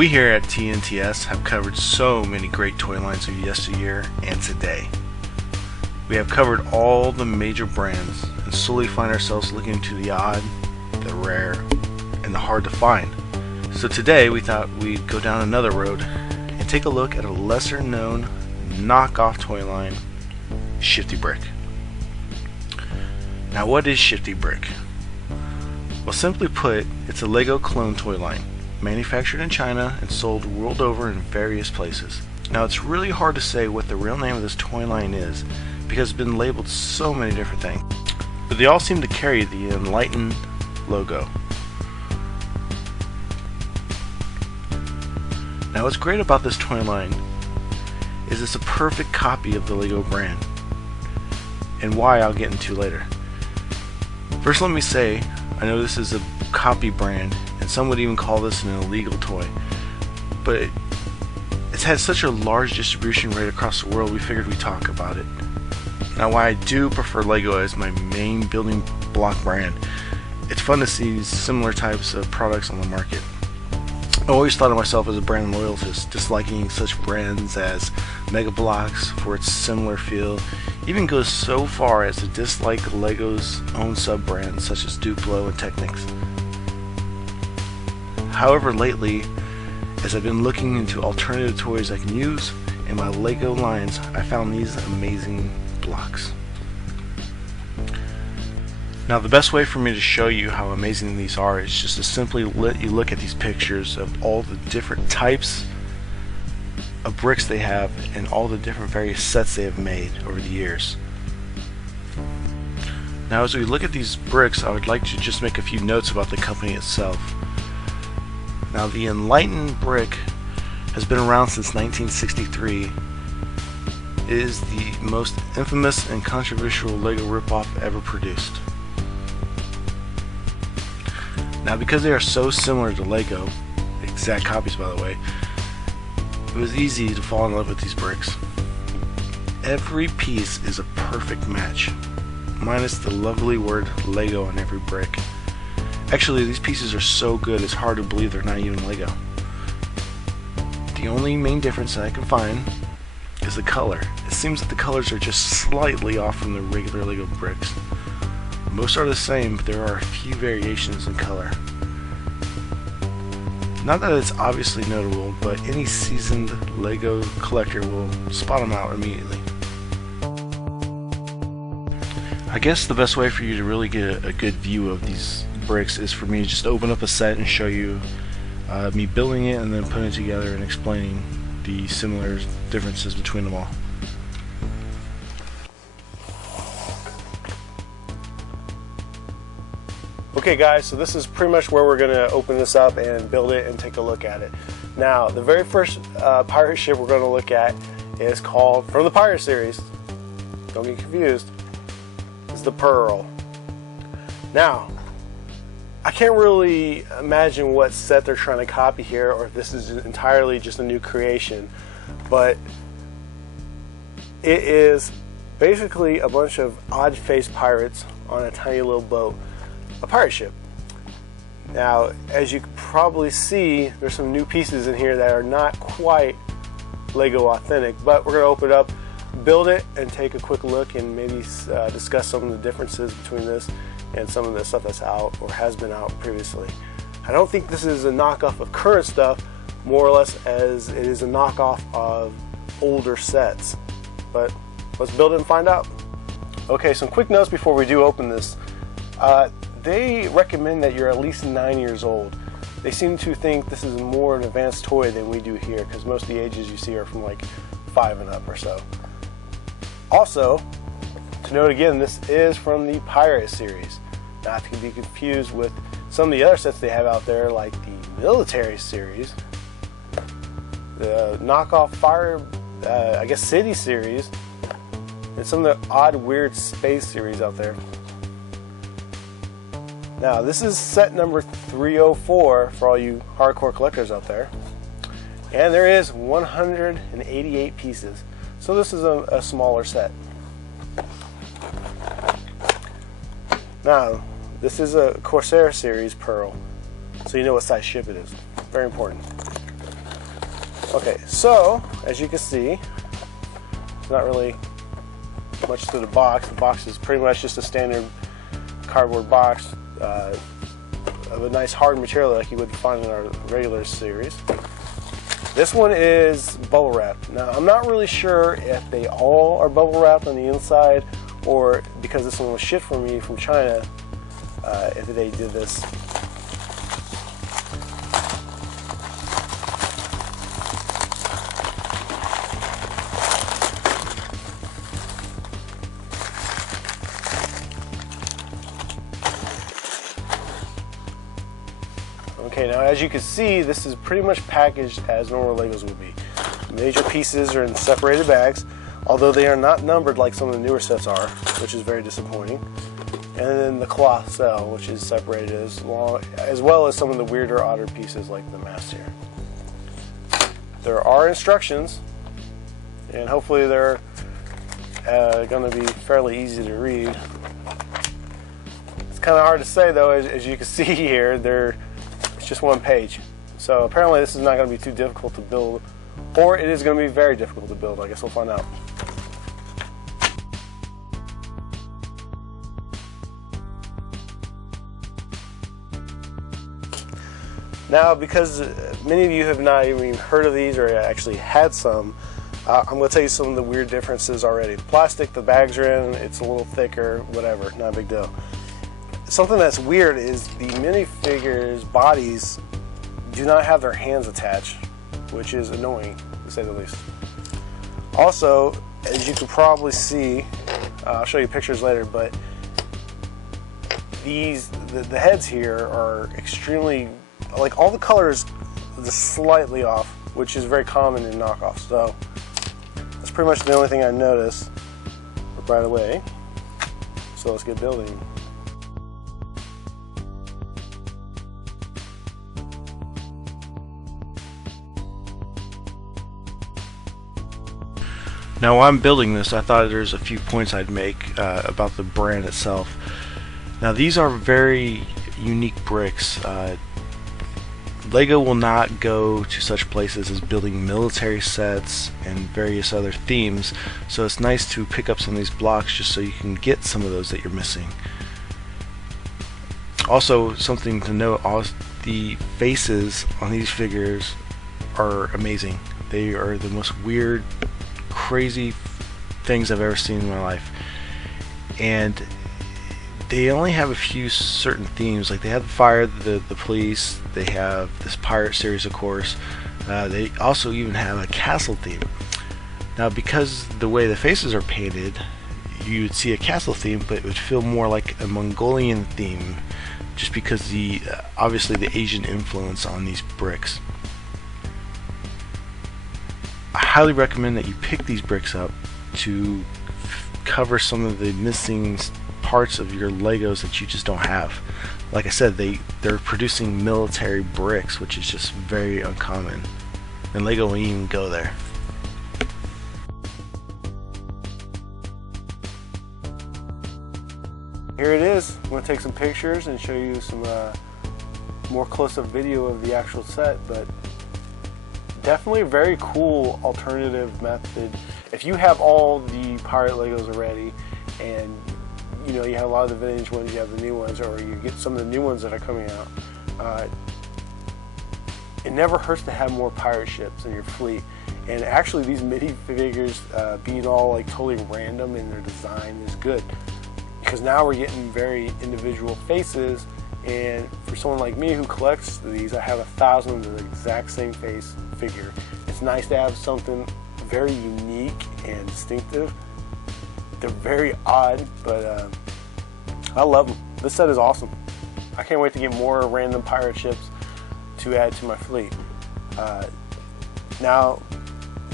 We here at TNTS have covered so many great toy lines of yesteryear and today. We have covered all the major brands and slowly find ourselves looking into the odd, the rare, and the hard to find. So today we thought we'd go down another road and take a look at a lesser known knockoff toy line, Shifty Brick. Now what is Shifty Brick? Well, simply put, it's a Lego clone toy line, manufactured in China and sold world over in various places. Now it's really hard to say what the real name of this toy line is because it's been labeled so many different things, but they all seem to carry the Enlighten logo. Now what's great about this toy line is it's a perfect copy of the Lego brand, and why I'll get into later. First, let me say, I know this is a copy brand, and some would even call this an illegal toy, but it's had such a large distribution rate across the world, we figured we'd talk about it. Now, why I do prefer Lego as my main building block brand, it's fun to see similar types of products on the market. I always thought of myself as a brand loyalist, disliking such brands as Mega Bloks for its similar feel, even goes so far as to dislike Lego's own sub-brands such as Duplo and Technics. However, lately, as I've been looking into alternative toys I can use in my Lego lines, I found these amazing blocks. Now, the best way for me to show you how amazing these are is just to simply let you look at these pictures of all the different types of bricks they have and all the different various sets they have made over the years. Now, as we look at these bricks, I would like to just make a few notes about the company itself. Now, the Enlighten brick has been around since 1963. It is the most infamous and controversial Lego ripoff ever produced. Now, because they are so similar to Lego, exact copies by the way, it was easy to fall in love with these bricks. Every piece is a perfect match, minus the lovely word Lego on every brick. Actually, these pieces are so good it's hard to believe they're not even Lego. The only main difference that I can find is the color. It seems that the colors are just slightly off from the regular Lego bricks. Most are the same, but there are a few variations in color. Not that it's obviously notable, but any seasoned Lego collector will spot them out immediately. I guess the best way for you to really get a good view of these bricks is for me to just open up a set and show you me building it and then putting it together and explaining the similar differences between them all. Okay guys, so this is pretty much where we're going to open this up and build it and take a look at it. Now, the very first pirate ship we're going to look at is called, from the Pirate series, don't get confused, is the Pearl. Now, I can't really imagine what set they're trying to copy here, or if this is entirely just a new creation, but it is basically a bunch of odd-faced pirates on a tiny little boat. A pirate ship. Now, as you can probably see, there's some new pieces in here that are not quite Lego authentic, but we're going to open it up, build it, and take a quick look and maybe discuss some of the differences between this and some of the stuff that's out or has been out previously. I don't think this is a knockoff of current stuff, more or less as it is a knockoff of older sets, but let's build it and find out. Okay, some quick notes before we do open this. They recommend that you're at least 9 years old. They seem to think this is more an advanced toy than we do here, because most of the ages you see are from like 5 and up or so. Also, to note again, this is from the Pirate series, not to be confused with some of the other sets they have out there, like the Military series, the knockoff Fire, I guess City series, and some of the odd, weird space series out there. Now, this is set number 304 for all you hardcore collectors out there. And there is 188 pieces. So this is a smaller set. Now, this is a Corsair series Pearl. So you know what size ship it is. Very important. Okay, so as you can see, it's not really much to the box. The box is pretty much just a standard cardboard box of a nice hard material like you would find in our regular series. This one is bubble wrap. Now I'm not really sure if they all are bubble wrapped on the inside, or because this one was shipped for me from China, if they did this. Okay, now as you can see, this is pretty much packaged as normal Legos would be. Major pieces are in separated bags, although they are not numbered like some of the newer sets are, which is very disappointing. And then the cloth cell, which is separated as well as some of the weirder, odder pieces like the mask here. There are instructions, and hopefully they're going to be fairly easy to read. It's kind of hard to say though, as you can see here, it's just one page. So apparently this is not going to be too difficult to build, or it is going to be very difficult to build. I guess we'll find out. Now, because many of you have not even heard of these or actually had some, I'm going to tell you some of the weird differences already. The plastic the bags are in, it's a little thicker, whatever, not a big deal. Something that's weird is the minifigures' bodies do not have their hands attached, which is annoying, to say the least. Also, as you can probably see, I'll show you pictures later, but the heads here are extremely, like, all the colors are just slightly off, which is very common in knockoffs. So that's pretty much the only thing I noticed right away. So let's get building. Now while I'm building this, I thought there's a few points I'd make about the brand itself. Now these are very unique bricks. Lego will not go to such places as building military sets and various other themes, so it's nice to pick up some of these blocks just so you can get some of those that you're missing. Also, something to note, all the faces on these figures are amazing. They are the most weird, crazy things I've ever seen in my life, and they only have a few certain themes. Like they have the fire, the police, they have this pirate series, of course. They also even have a castle theme. Now, because the way the faces are painted, you would see a castle theme, but it would feel more like a Mongolian theme, just because the obviously the Asian influence on these bricks. I highly recommend that you pick these bricks up to cover some of the missing parts of your Legos that you just don't have. Like I said, they're producing military bricks, which is just very uncommon, and Lego won't even go there. Here it is. I'm going to take some pictures and show you some more close-up video of the actual set, but definitely a very cool alternative method. If you have all the pirate Legos already, and you know you have a lot of the vintage ones, you have the new ones, or you get some of the new ones that are coming out, it never hurts to have more pirate ships in your fleet. And actually, these mini figures being all like totally random in their design is good, because now we're getting very individual faces. And for someone like me who collects these, I have 1,000 of the exact same face figure. It's nice to have something very unique and distinctive. They're very odd, but I love them. This set is awesome. I can't wait to get more random pirate ships to add to my fleet. Now,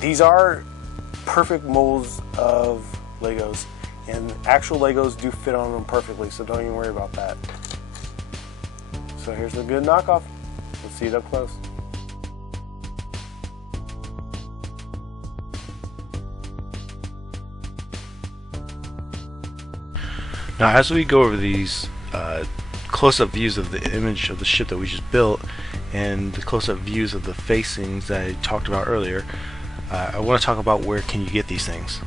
these are perfect molds of Legos, and actual Legos do fit on them perfectly, so don't even worry about that. So here's a good knockoff. Let's see it up close. Now, as we go over these close-up views of the image of the ship that we just built, and the close-up views of the facings that I talked about earlier, I want to talk about where can you get these things.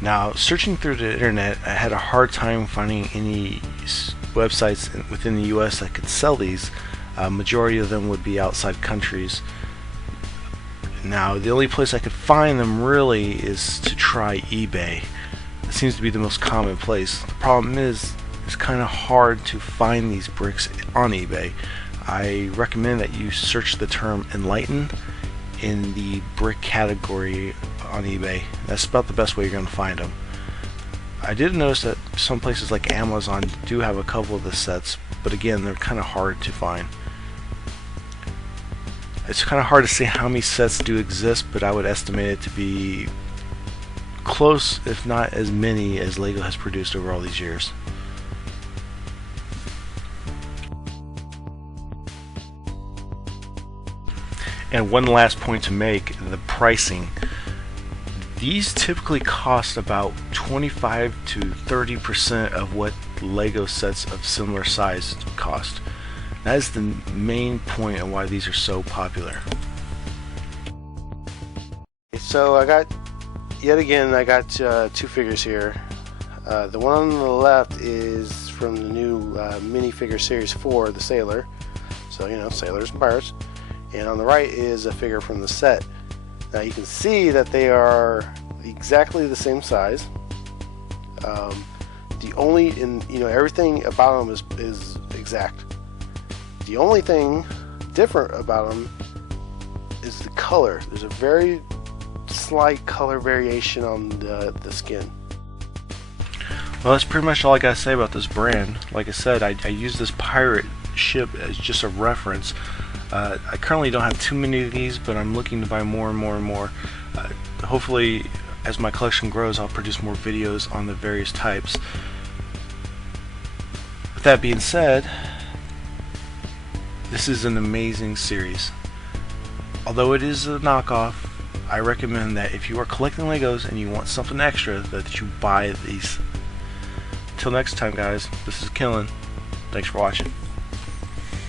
Now, searching through the internet, I had a hard time finding any websites within the US that could sell these. Majority of them would be outside countries. Now, the only place I could find them really is to try eBay. It seems to be the most common place. The problem is, it's kind of hard to find these bricks on eBay. I recommend that you search the term Enlighten in the brick category on eBay. That's about the best way you're going to find them. I did notice that some places like Amazon do have a couple of the sets, but again, they're kind of hard to find. It's kind of hard to say how many sets do exist, but I would estimate it to be close, if not as many, as LEGO has produced over all these years. And one last point to make, the pricing. These typically cost about 25 to 30% of what LEGO sets of similar size cost. That is the main point of why these are so popular. So I got two figures here. The one on the left is from the new minifigure series 4, the Sailor. So, you know, sailors and pirates. And on the right is a figure from the set. Now you can see that they are exactly the same size. Everything about them is exact. The only thing different about them is the color. There's a very slight color variation on the skin. Well, that's pretty much all I gotta say about this brand. Like I said, I use this pirate ship as just a reference. I currently don't have too many of these, but I'm looking to buy more and more and more. Hopefully, as my collection grows, I'll produce more videos on the various types. With that being said, this is an amazing series. Although it is a knockoff, I recommend that if you are collecting Legos and you want something extra, that you buy these. Till next time, guys, this is Killen. Thanks for watching.